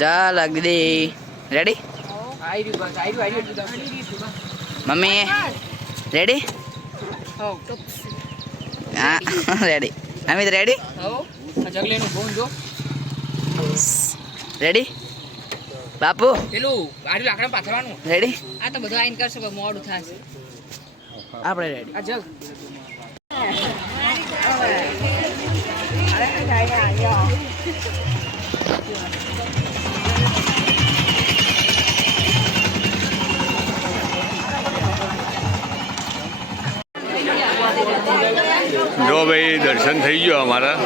जा लग दे ready mummy ready हाँ रेडी अमित रेडी रेडी बापू रेडी આપણે રેડી આ જગ જો ભાઈ દર્શન થઈ ગયો અમારા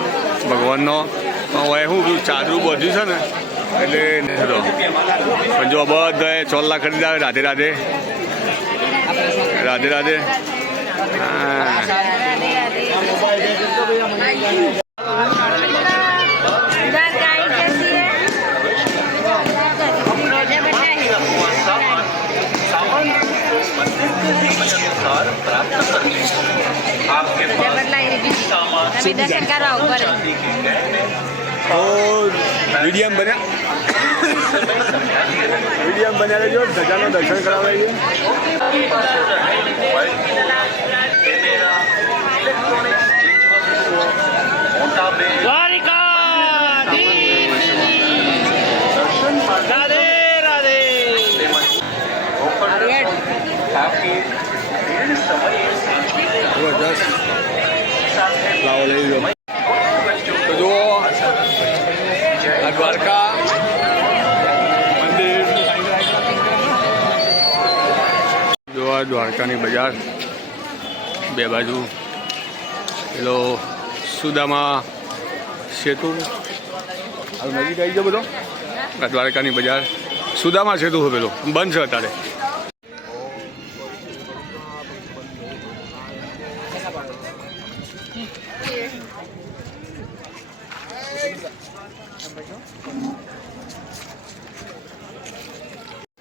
ભગવાનનો હવે શું ચાદરું બધું છે ને એટલે પણ જો બધા ચોલ્લા ખરીદા રાધે રાધે રાધે રાધે મીડિયમ બન્યા રહેજો ધજાનો દર્શન કરાવડાવીએ લાવો લઈ લો તો જુઓ આ દ્વારકા મંદિર જો આ દ્વારકાની બજાર બે બાજુ પેલો સુદામા સેતુ નજીક આવી ગયો બધો આ દ્વારકાની બજાર સુદામા સેતુ હોય પેલો બંધ છે અત્યારે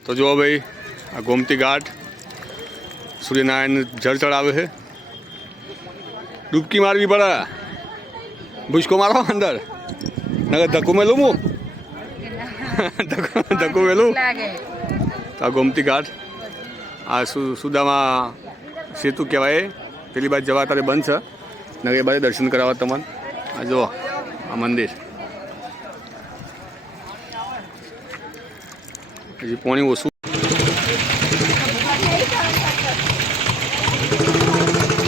તો જુઓ ભાઈ આ ગોમતી ઘાટ સૂર્યનારાયણ જળ ચડાવે છે ડૂબકી મારવી પડે ભૂસકો મારો અંદર નગર ધક્કું મેલું હું ધક્કું મેલું તો આ ગોમતી ઘાટ આ સુદામા સેતુ કહેવાય પેલી બાજુ જવા તારે બંધ છે નગર એ બાજુ દર્શન કરાવવા તમને આ જુઓ આ મંદિર હજી પાણી ઓછું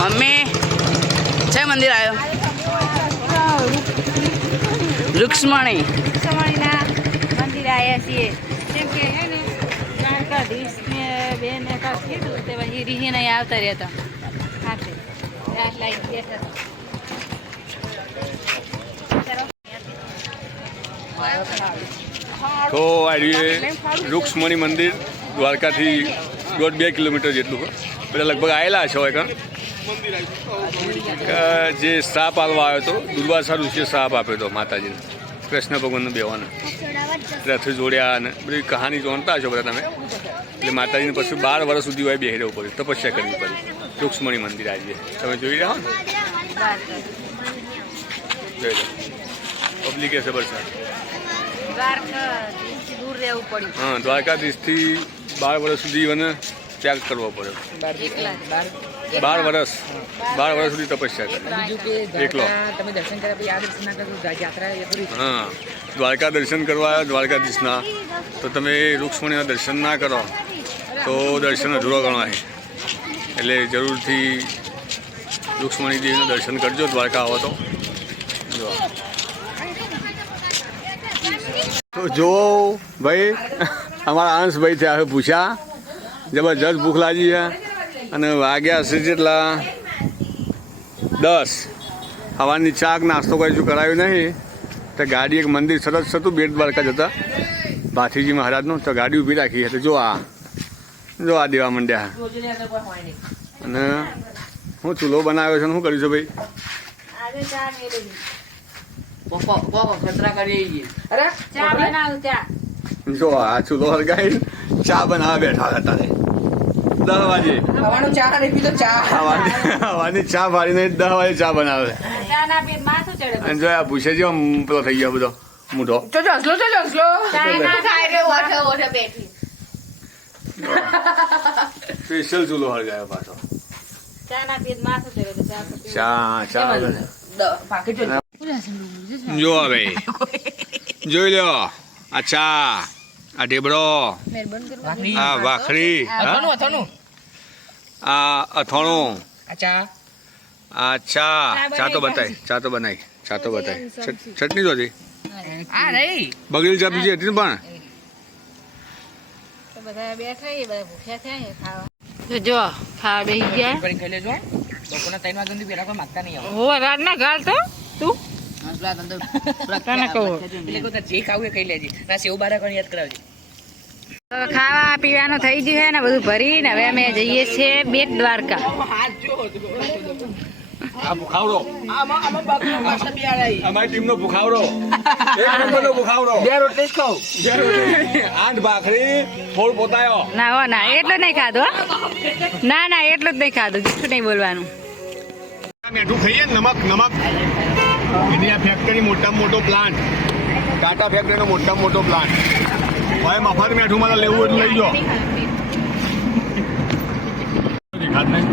મમ્મી છે મંદિર આવ્યો રૂક્ષ્મણી રૂક્ષ્મણીના મંદિર આવ્યા છીએ જેમ કે હે ને દ્વારકાધીશને બેન કીધું તે પછી રીહી નહીં આવતા રહેતા હાથે લાઈટ બેઠા તો આ રૂક્ષ્મણી મંદિર દ્વારકાથી 1.5 કિલોમીટર જેટલું બધા લગભગ આવેલા છે હોય જે શ્રાપ આલવા આવ્યો હતો દુર્વાસા ઋષિએ શ્રાપ આપ્યો હતો માતાજીને કૃષ્ણ ભગવાનને બેવાનો રથ જોડ્યા અને બધી કહાની જાણતા હશો બધા તમે એટલે માતાજીને પછી 12 વર્ષ સુધી હોય બેહી રહેવું પડ્યું તપસ્યા કરવી પડી રૂક્ષ્મણી મંદિર આજે તમે જોઈ રહ્યા હો ને પબ્લિક છે વરસાદ હા દ્વારકાધીશથી 12 વર્ષ સુધી મને ત્યાગ કરવો પડ્યો 12 વર્ષ સુધી તપસ્યા કરી એકલો હા દ્વારકા દર્શન કરવા દ્વારકાધીશના તો તમે રૂક્ષ્મણીના દર્શન ના કરો તો દર્શન અધૂરો ગણાય એટલે જરૂરથી રૂક્ષ્મણી દેવીનું દર્શન કરજો દ્વારકા આવો તો જો ભાઈ અમારા અંશભાઈ થયા પૂછ્યા જબરજસ્ત ભૂખ લાગી છે અને વાગ્યા હશે જેટલા 10 સવારની ચાક નાસ્તો કશું કરાયું નહીં તો ગાડી એક મંદિર સરસ હતું બેટ દ્વારકા જતા ભાથીજી મહારાજનું તો ગાડી ઊભી રાખી હતી જો આ દેવા માંડ્યા અને હું ચૂલો બનાવ્યો છે શું કર્યું છે ભાઈ જો આ ચૂલો હરગાઈ ચા બનાવવા બેઠા હતા 10 વાગે ખાવાનું ચા નહીં પીતો ચા સવારની ચા ફાડીને 10 વાગે ચા બનાવે ચા ના પીએ તો માથું ચડે અને જો આ પૂછે છે આમ પેલો થઈ ગયો બધો મોટો તો જસલો ચા ના ખાય સ્પેશિયલ ચૂલો હળગાયો પાછો ચા ના પીએ તો માથું ચડે તો ચા પીએ. ચા પાકીટ જો હવે જોઈ લો આ ચા આ ઢેબરો આ ભાખરી હા? આ અથાણું આ ચા તો બનાવી ચટણી તો હતી બગડેલી ચા બીજી હતી ને પણ તો બધા બેઠા એ બધા ભૂખ્યા થયા છે ખાવા. તો જો ખાવા બેસી ગયા. હો રાતના ગાળ તો તું તને કહું. હવે ખાવા પીવાનું થઈ ગયું છે ને બધું ભરીને હવે અમે જઈએ છીએ બેટ દ્વારકા. આ ભૂખાવડો અમારી ટીમનો ભૂખાવડો એક નંબરનો ભૂખાવડો 2 રોટલી ખાવ 8 ભાખરી થોડ પોતાયો ના હો ના એટલું જ નહીં ખાધું હો. ના એટલું જ નહીં ખાધું જૂઠું નહીં બોલવાનું. મેઠું ખાઈએ ને નમક એની આ ફેક્ટરી મોટામાં મોટો પ્લાન્ટ ટાટા ફેક્ટરીનો મોટામાં મોટો પ્લાન્ટ હવે મફત મેઠું મારે લેવું એટલું લઈ જાઓ દેખાત નહીં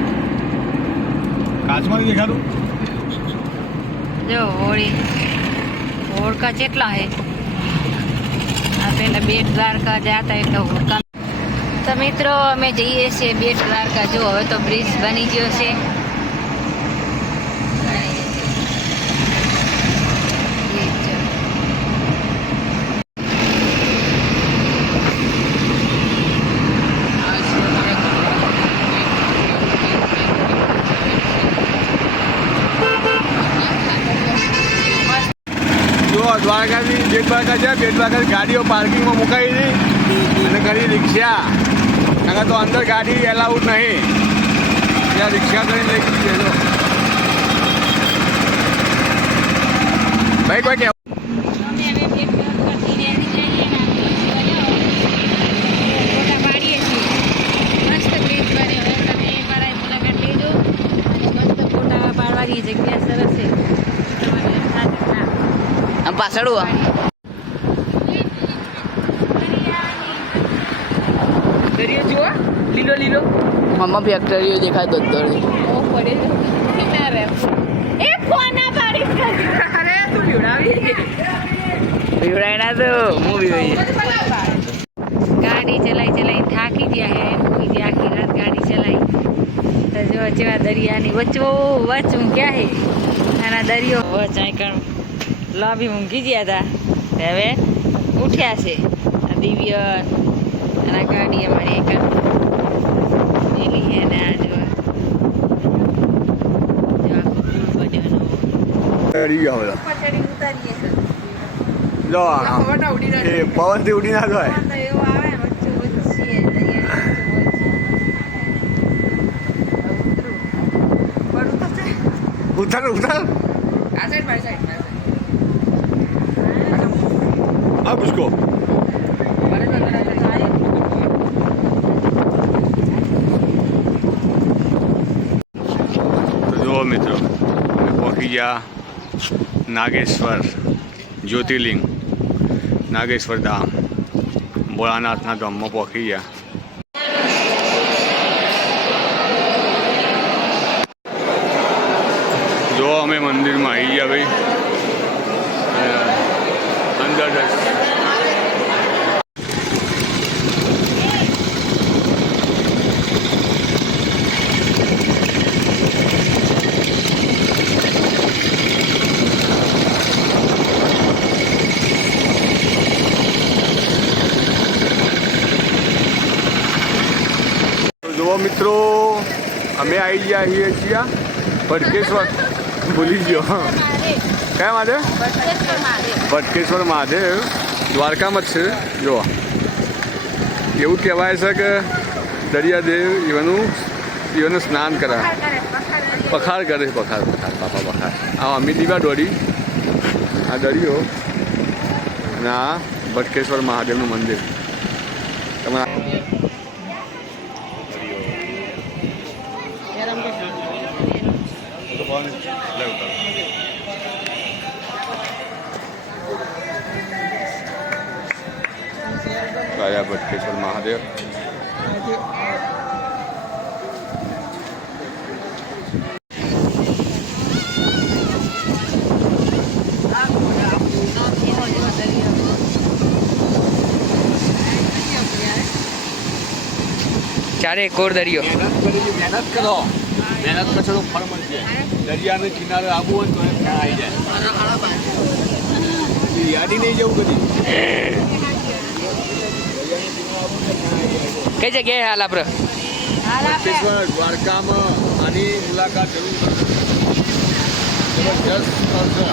કાચમાં નહીં દેખાતું જો હોડકા કેટલા હે આ પેલા બેટ દ્વારકા જતા એટલે હોડકા. તો મિત્રો અમે જઈએ છીએ બેટ દ્વારકા. જો હવે તો બ્રિજ બની ગયો છે. દ્વારકાથી બેટ દ્વારકા છે બેટ દ્વારકાથી ગાડીઓ પાર્કિંગમાં મુકાઈ હતી અને કરી રિક્ષા નકર તો અંદર ગાડી એલાઉડ નહીં ત્યાં રિક્ષા કરીને લઈ ગઈ છે ભાઈ કોઈ કહેવું જગ્યા સરસ છે. આમ પાછળ દરિયો જુઓ લીલો મમ્મા ફેક્ટરીઓ દેખાય તો પીવડાવી તો મૂવી હોય. ગાડી ચલાઈ થાકી ગયા હે મૂકી દી આખી રાત ગાડી ચલાઈ. તો જો જેવા દરિયાની વચ્ચો વચ ઊંઘ્યા હે અને દરિયો વચ આઈકણ લોબી ઊંઘી ગયા હતા હવે ઉઠ્યા છે. આ દિવ્ય અને આ ગાડી અમારી એક પેલી હે ને આ જો જો એ પવનથી ઉડી ના જાય ઉતર આ પુષ્કો તો જુઓ મિત્રો અમે પહોંચી ગયા નાગેશ્વર જ્યોતિર્લિંગ નાગેશ્વર ધામ ભોળાનાથના ધામમાં પહોંચી ગયા. જો અમે મંદિરમાં આવી ગયા ભાઈ અંદર જુઓ મિત્રો અમે આવી ગયા છીએ ભટકેશ્વર ભૂલી ગયો કયા મહાદેવ ભટકેશ્વર મહાદેવ દ્વારકામાં જ છે. જો એવું કહેવાય છે કે દરિયાદેવ ઈવાનું સ્નાન કરાવે પખાર કરે પખાર આ અમી દીવા દોડી આ દરિયો અને આ ભટકેશ્વર મહાદેવનું મંદિર તમારા કાયા ભટ્ટેશ્વર મહાદેવ. ચારે કોર દરિયો. મહેનત કરો, મહેનત કરશો તો ફળ મળશે. દરિયાને કિનારે આવવું હોય તો આવી જાય. યાદી નહીં જવું કદી. કઈ જગ્યાએ હાલ આપણે? ભટ્ટેશ્વર દ્વારકામાં આની મુલાકાત જરૂર કરો. જબરજસ્ત સ્થળ છે.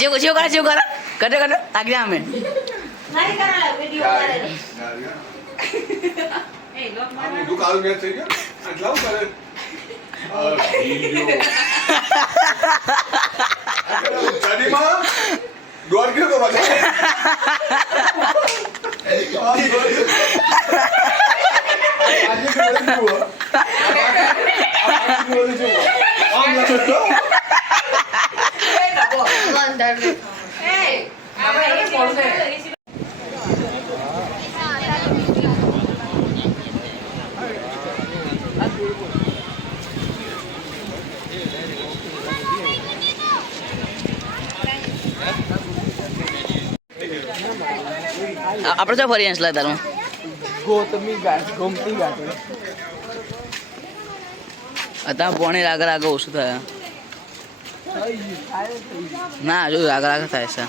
જેવું કરે કટે આગળ અમે દુકાન મેચ થઈ ગયો આટલા કરે. દોડ ગયો તો આપણે તો ફરી અંશલા તારું અત્યારે પોણી આગળ ઓછું થાય ના જો આગળ થાય છે.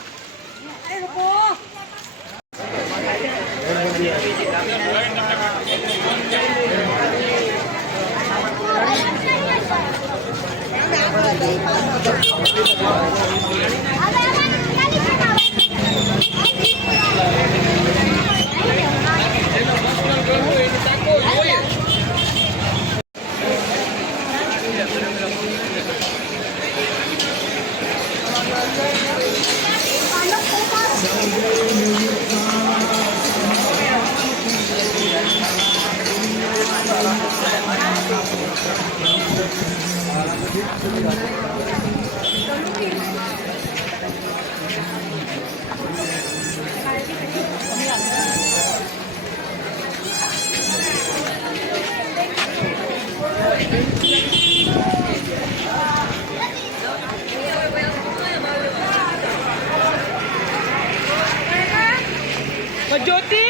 જ્યોતિ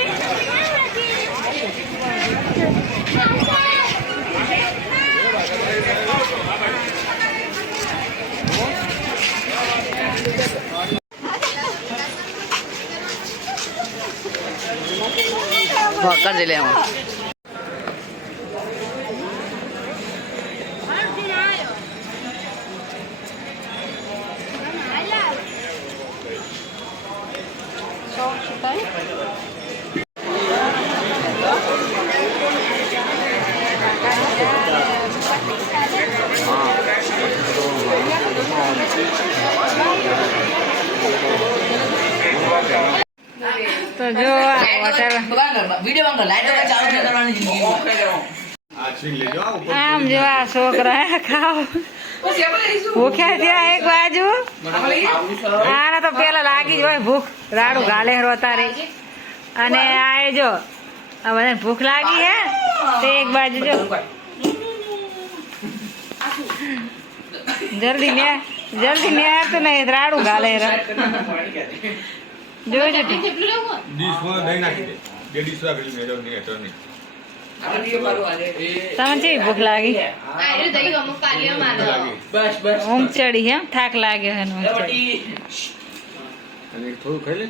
कर ले हम તો જો વીડિયો બંધ લાઈટ ચાલુ કરવાની જિંદગી આમ જો આ છોકરા ખાવ ભૂખ્યા થયા એક બાજુ આને તો પેલા લાગી જ હોય ભૂખ રાડું ગાલે રોતારે અને આ જો આ બધાને ભૂખ લાગી હે તે એક બાજુ જો જલ્દી ને તો નહીં રાડું ગાલે જોજો તમને ભૂખ લાગી ઊંઘ ચડી એમ થાક લાગ્યો હે થોડું ખાઈ લે.